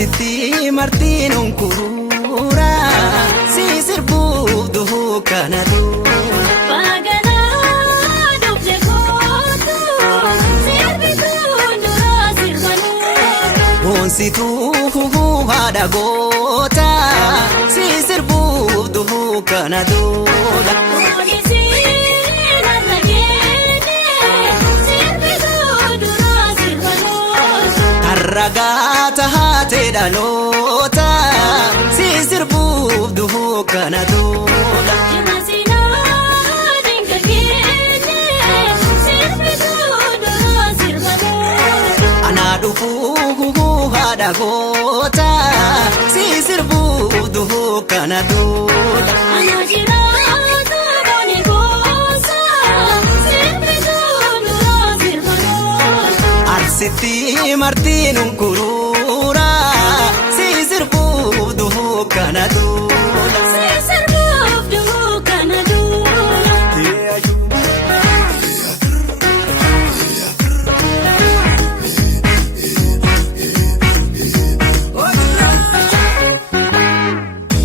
Arsitii martiin onkuura si sirbuuf duhuu kana duula. Baganaa dubde kootu sirbituu dura sirbanuu. Boonsituu haadha goota si sirbuuf duhuu kana duula. Poolisiin har'a geenne sirbituu dura sirbanuu. Ragaa taatee dhaloota si sirbuuf duhuu kana duula. Jimaasinaa dinga geenne sirbituu dura sirbanuu. Anaa dhufuu haadha goota si sirbuuf duhuu kana duula. Ana jiraata booni goosa sirbituu dura sirbanuu. Arsitii martiin onkuura si sirbuuf duhuu kana duula. Sirbuuf duhuu kana duula.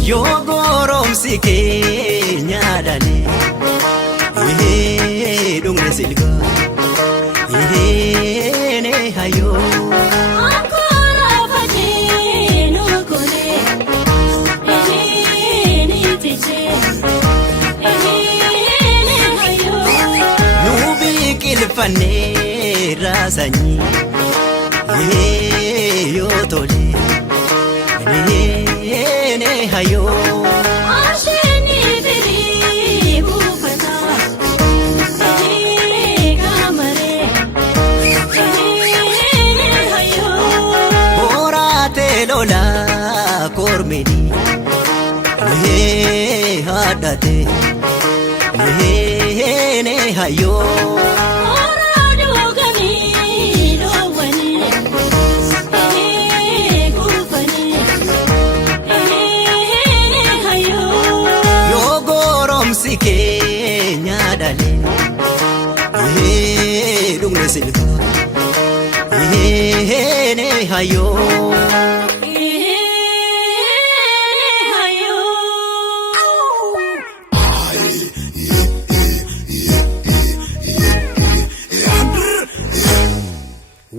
Yoo goromsi keenya dhalee dhugna silgaa ne hayoo. Ankora fajee nuukolee ni tijjee ni hayoo. Nu biqilfannee raasanyii yoo tole ne hayoo. Asheenni firii buufataa kaamaree ni hayoo. Boraatee lola kormini haadhatee ne hayoo. Oraaduu kamii dhoowwanii kuufanii ni hayoo. Yoo goromsi keenya dhalee dhugna silgaa ne hayoo.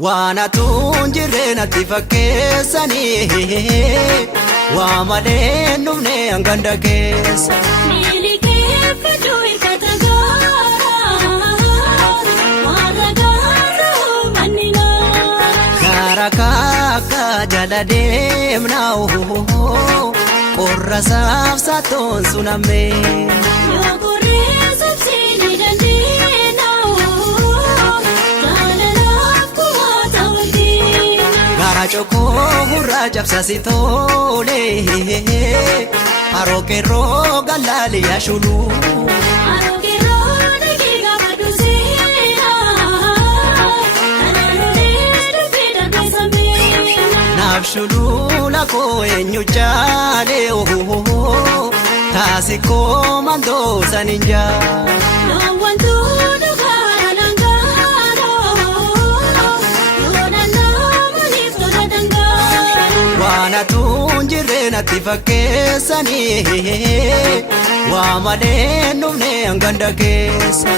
Waan atuun jirre natti fakkeessanii waa malee dhufne hanganda keessa. Miili keeffadhu hirkata gaaraa warra gaaruu manni gaara. Gaara kaakka jala deemnaa qorra saafsatoon sunamee. Yoo qorreessuuf siini dandeenya jaalalaaf kumaata wajjin. Gaara chokoo gurraa cabsasi tole haroo keerroo gallaaliyaa shuluu. Arookiroo daqiiqa baddu seenaa kanaan olee dubbii darbe samee. Naaf shuluu lakoo eenyu jaalee taasi koo mandoo sanin jaa. Naawwantu dhugaara langaaroo yoo danda'amaniif tola dangaaroo. Waan atuun jirre natti fakkeessanii waa malee dhufne hanganda keessa.